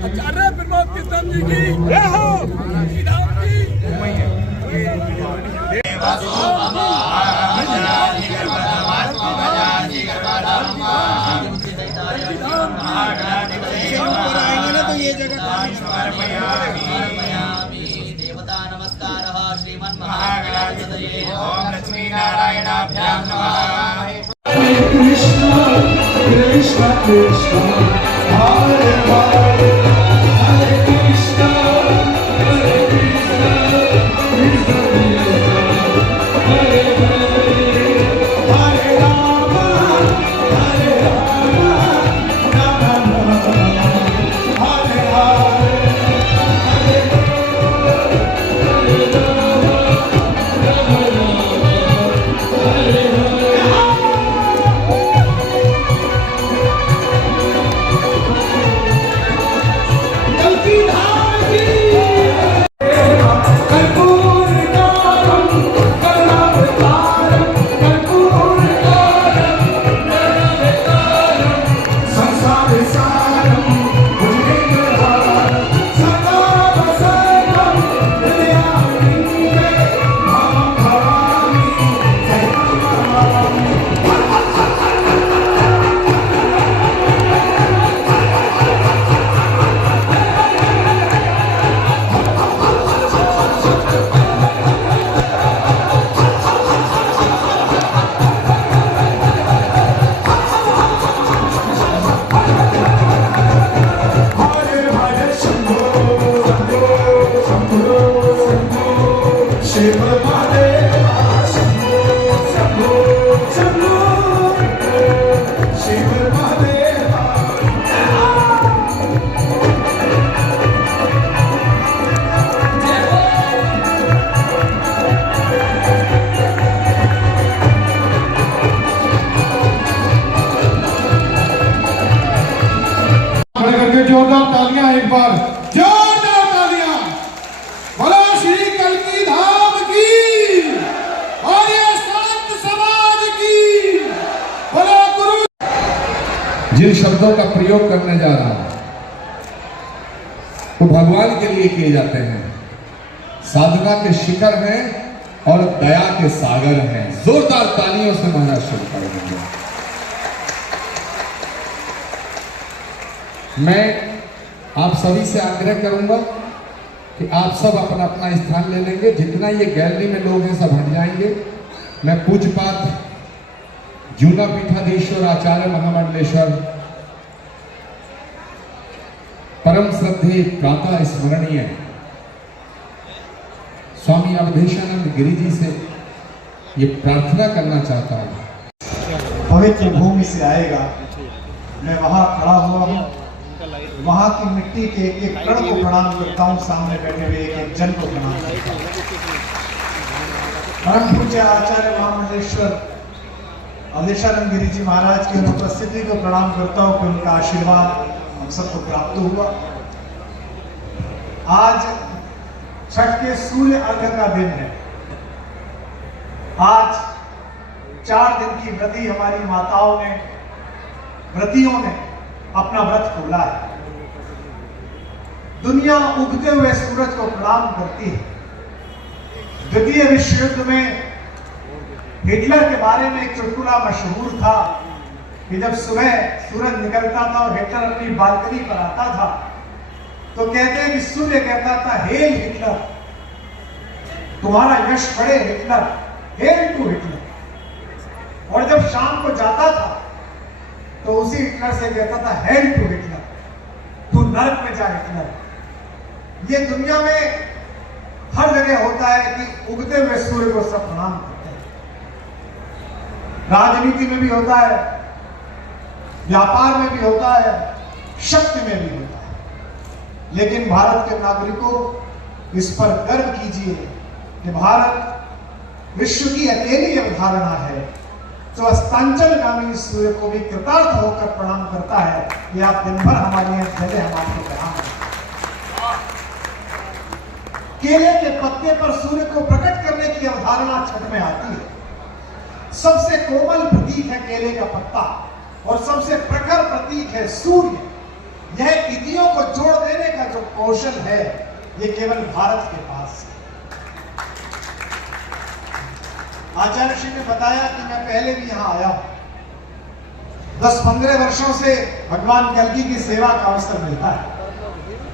आचार्य प्रमोद कृष्ण जी की जय हो। तो ये जगह देवता नमस्कार श्रीमन महागणाधिपतये ओम लक्ष्मी नारायणाभ्यां नमः। कृष्ण कृष्ण कृष्ण हरे हरे हरे कृष्ण हरे कृष्ण कृष्ण कृष्ण हरे हरे हरे राम राम राम हरे हरे जोरदार तालियां एक बार, जोरदार तालियां। बोलो श्री कल्की धाम की और ये संत समाज की। बोलो गुरु। जिन शब्दों का प्रयोग करने जा रहा हूं वो भगवान के लिए किए जाते हैं, साधना के शिखर हैं और दया के सागर हैं। जोरदार तालियों से महाराज शुरू करेंगे। मैं आप सभी से आग्रह करूंगा कि आप सब अपना अपना स्थान ले लेंगे। जितना ये गैलरी में लोग हैं सब हट जाएंगे। मैं पूज्यपात जूना पीठाधीश्वर आचार्य महामंडलेश्वर परम श्रद्धेय प्रातः स्मरणीय स्वामी अवधेशानंद गिरी जी से ये प्रार्थना करना चाहता हूं। पवित्र भूमि से आएगा, मैं वहां खड़ा हुआ हूं, वहां की मिट्टी के एक कण को प्रणाम करता हूं, सामने बैठे हुए एक जन को प्रणाम करता हूं। परम पूज्य आचार्य महामंडलेश्वर अवधेशानंद गिरी जी महाराज की अनुपस्थिति को प्रणाम करता हूं कि उनका आशीर्वाद हम सबको प्राप्त हुआ। आज छठ के सूर्य अर्घ का दिन है। आज 4 दिन की व्रती हमारी माताओं ने, व्रतियों ने अपना व्रत खोला है। दुनिया उगते हुए सूरज को प्रणाम करती है। द्वितीय विश्व युद्ध में हिटलर के बारे में एक चुटकुला मशहूर था कि जब सुबह सूरज निकलता था और हिटलर अपनी बालकनी पर आता था तो कहते हैं कि सूर्य कहता था, हेल हिटलर, तुम्हारा यश बढ़े हिटलर, हेल टू हिटलर। और जब शाम को जाता था तो उसी हिटलर से कहता था, हेल टू हिटलर, तू नरक में जा हिटलर। ये दुनिया में हर जगह होता है कि उगते हुए सूर्य को सब प्रणाम करते हैं। राजनीति में भी होता है, व्यापार में भी होता है, शक्ति में भी होता है। लेकिन भारत के नागरिकों, इस पर गर्व कीजिए कि भारत विश्व की अकेली अवधारणा है जो अस्तांचलगामी सूर्य को भी कृतार्थ होकर प्रणाम करता है। ये आप दिन भर हमारे यहाँ ठहरे, हम आपको प्रणाम करते हैं। केले के पत्ते पर सूर्य को प्रकट करने की अवधारणा छठ में आती है। सबसे कोमल प्रतीक है केले का पत्ता और सबसे प्रखर प्रतीक है सूर्य। यह इतियों को जोड़ देने का जो कौशल है, ये केवल भारत के पास है। आचार्य श्री ने बताया कि मैं पहले भी यहां आया हूं। 10-15 वर्षों से भगवान कल्की की सेवा का अवसर मिलता है,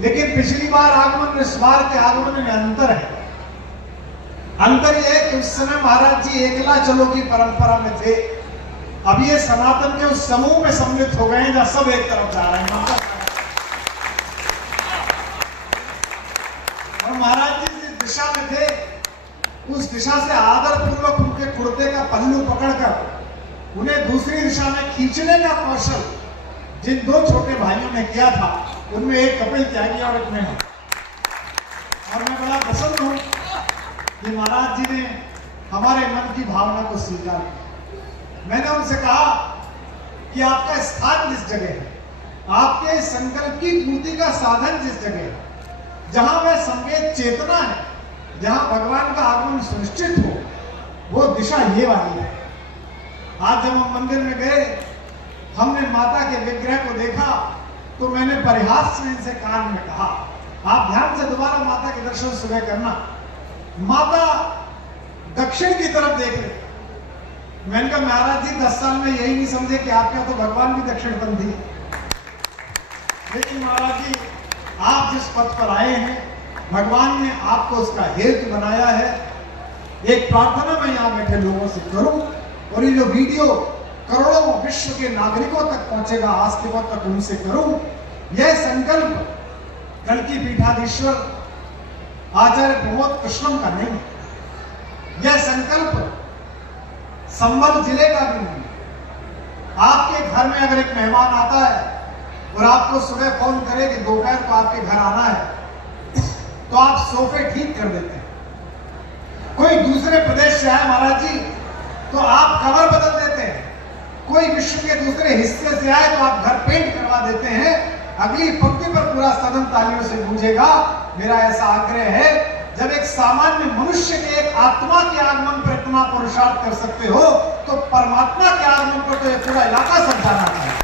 लेकिन पिछली बार आगमन इस बार के आगमन में अंतर है। अंतर यह है कि उस समय महाराज जी एकला चलो की परंपरा में थे। अब ये सनातन के उस समूह में सम्मिलित हो गए हैं जहां सब एक तरफ जा रहे हैं। और महाराज जी जिस दिशा में थे, उस दिशा से आदर पूर्वक उनके कुर्ते का पल्लू पकड़कर उन्हें दूसरी दिशा में खींचने का कौशल जिन दो छोटे भाइयों ने किया था, उनमें एक कपिल त्यागी और एक मैं। और मैं बड़ा पसंद हूं कि महाराज जी ने हमारे मन की भावना को स्वीकार किया। मैंने उनसे कहा कि आपका स्थान जिस जगह है, आपके संकल्प की पूर्ति का साधन जिस जगह है, जहां वह संवेद चेतना है, जहां भगवान का आगमन सुनिश्चित हो, वो दिशा ये वाली है। आज जब हम मंदिर में गए, हमने माता के विग्रह को देखा, तो मैंने परिहास से इनसे कान में कहा, आप ध्यान से दोबारा माता के दर्शन सुबह करना। माता दक्षिण की तरफ देख रही। मैंने कहा महाराज जी 10 साल में यही नहीं समझे कि आपका तो भगवान भी दक्षिणपंथी है। लेकिन महाराज जी, आप जिस पथ पर आए हैं, भगवान ने आपको उसका हेतु बनाया है। एक प्रार्थना मैं यहाँ बैठे लोगों से करूं, और ये जो वीडियो करोड़ों विश्व के नागरिकों तक पहुंचेगा, आस्तिकों तक, उनसे करूं यह संकल्प कल्की पीठाधीश्वर आचार्य प्रमोद कृष्णम का नहीं है। यह संकल्प संबल जिले का भी नहीं है। आपके घर में अगर एक मेहमान आता है और आपको सुबह फोन करे कि दोपहर को आपके घर आना है, तो आप सोफे ठीक कर देते हैं। कोई दूसरे प्रदेश से आए महाराज जी, तो आप कवर बदल देते हैं। कोई विश्व के दूसरे हिस्से से आए तो आप घर पेंट करवा देते हैं। अगली पंक्ति पर पूरा सदन तालियों से गूंजेगा। मेरा ऐसा आग्रह है, जब एक सामान्य मनुष्य के एक आत्मा के आगमन पर इतना पुरुषार्थ कर सकते हो, तो परमात्मा के आगमन पर तो ये पूरा इलाका सब जाना चाहिए।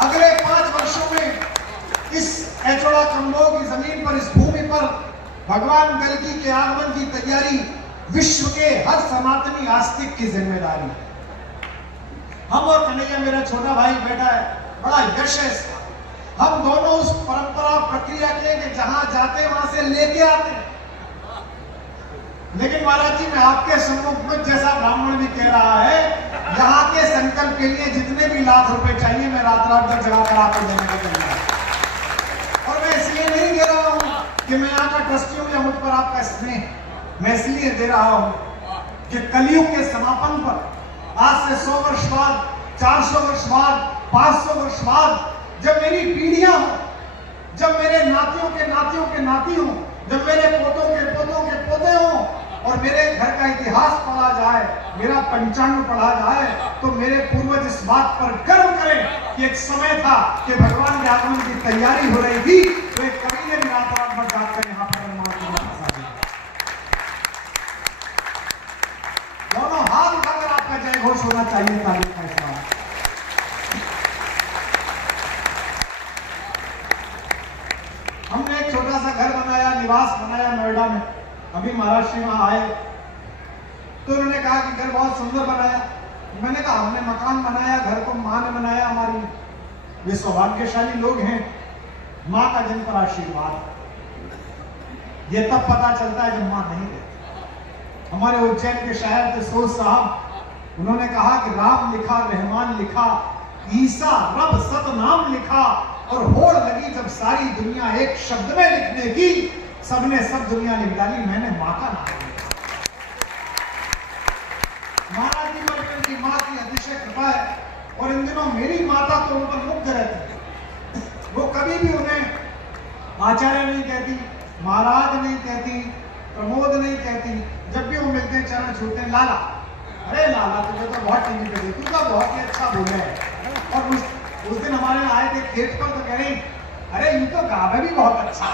अगले 5 वर्षों में इस एचोड़ा कम्बोह की जमीन पर, इस भूमि पर भगवान कल्की के आगमन की तैयारी विश्व के हर सनातनी आस्तिक की जिम्मेदारी है। हम और कन्हैया मेरा छोटा भाई बैठा है, बड़ा यश है इसका। हम दोनों उस परंपरा प्रक्रिया के कि जहां जाते वहां से लेके आते हैं। लेकिन महाराज जी, मैं आपके सम्मुख में, जैसा ब्राह्मण भी कह रहा है, यहाँ के संकल्प के लिए जितने भी लाख रुपए चाहिए, मैं रात तक जगा कर आपको देने को तैयार हूं। और मैं इसलिए नहीं दे रहा हूं कि मैं यहाँ का ट्रस्टी हूं या मुझ पर आपका स्नेह, मैं इसलिए दे रहा हूं कि कलयुग के समापन पर, आज से 100 वर्ष बाद, 400 वर्ष बाद, 500 वर्ष बाद, जब मेरी पीढ़ियां हो, जब मेरे नातियों के नातियों के नाती हो, जब मेरे पोतों के पोतों के पोते हो, और मेरे घर का इतिहास पढ़ा जाए, मेरा पंचांग पढ़ा जाए, तो मेरे पूर्वज इस बात पर गर्व करें कि एक समय था कि भगवान के आगमन की तैयारी हो रही थी, तो एक कवि ने भी रात भर जाकर यहाँ पर दोनों हाथ उठाकर आपका जय घोष होना चाहिए। ताली का इस्तेमाल। हमने एक छोटा सा घर बनाया, निवास बनाया नोएडा में। अभी महाराष्ट्र में आए तो उन्होंने कहा कि घर बहुत सुंदर बनाया। मैंने कहा हमने मकान बनाया, घर को मां ने बनाया। हमारी वे सौभाग्यशाली लोग हैं, मां का जिन पर आशीर्वाद। ये तब पता चलता है जब मां नहीं रहती। हमारे उज्जैन के शायर थे सोच साहब, उन्होंने कहा कि राम लिखा, रहमान लिखा, ईसा रब सतनाम लिखा, और होड़ लगी जब सारी दुनिया एक शब्द में लिखने की, सबने सब दुनिया लिख डाली, मैंने मां का नाम लिखा। महाराज जी पर उनकी मां की अतिशय कृपा है, और इन दिनों मेरी माता तो उन पर मुग्ध रहती। वो कभी भी उन्हें आचार्य नहीं कहती, महाराज नहीं कहती, प्रमोद नहीं कहती। जब भी वो मिलते हैं चरण छूटते हैं, लाला अरे लाला तुझे तो बहुत टीवी पे देखी, तू तो बहुत ही अच्छा बोले है। और उस दिन हमारे आए थे खेत पर तो कह रही अरे ये तो गावे भी बहुत अच्छा।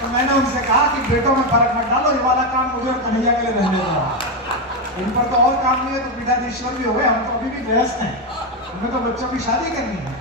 तो मैंने उनसे कहा कि बेटों में फर्क मत डालो, ये वाला काम मुझे और कन्हैया के लिए रहने दो। इन पर तो और काम नहीं है तो पीठाधीश्वर भी हो गए, हम तो अभी भी गृहस्थ हैं, हमें तो बच्चों की शादी करनी है।